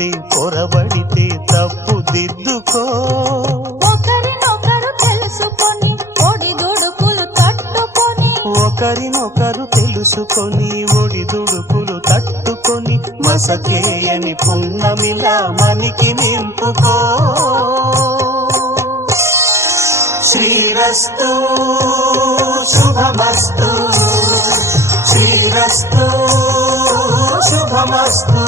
పొరబడితే పొరబడితే తప్పు దిద్దుకో. ఒకరినొకరు తెలుసుకొని ఒడిదుడుకులు తట్టుకొని, ఒకరినొకరు తెలుసుకొని ఒడిదుడుకులు తట్టుకొని, మసకేయని పున్నమిలా మనికి నింపుకో. శ్రీరస్తు శుభమస్తు, శ్రీరస్తు శుభమస్తు.